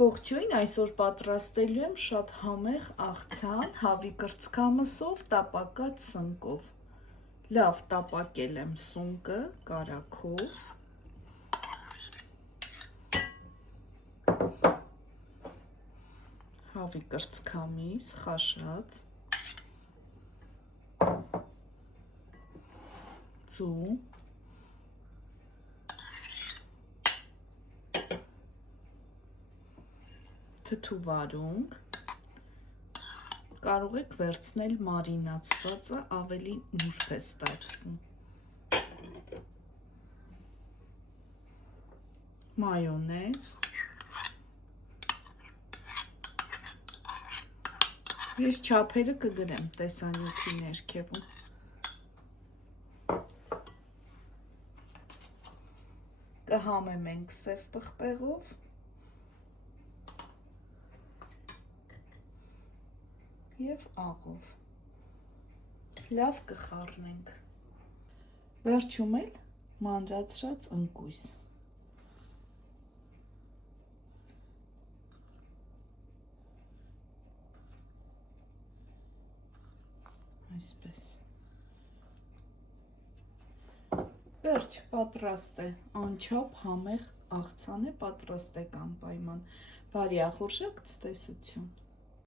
Ողջույն, այսօր պատրաստելու եմ շատ համեղ աղցան, հավի կրծքամսով, տապակած սնկով։ Լավ տապակել եմ սունկը կարագով։ Հավի կրծքամիս, խաշած, ծու, թթուվարունգ, կարող եք վերցնել մարինացվածը, ավելի նուրբ է ստացվում, մայոնեզ, ես չափերը կգրեմ տեսանյութի ներքևում, կհամեմենք սև պղպեղով, և աղով, լավ կխառնենք, վերջում էլ մանրացրած ընկույզ, այսպես, վերջ պատրաստ է, անչափ համեղ աղցան է, պատրաստ եք անպայման, բարի ախորժակ, ցտեսություն։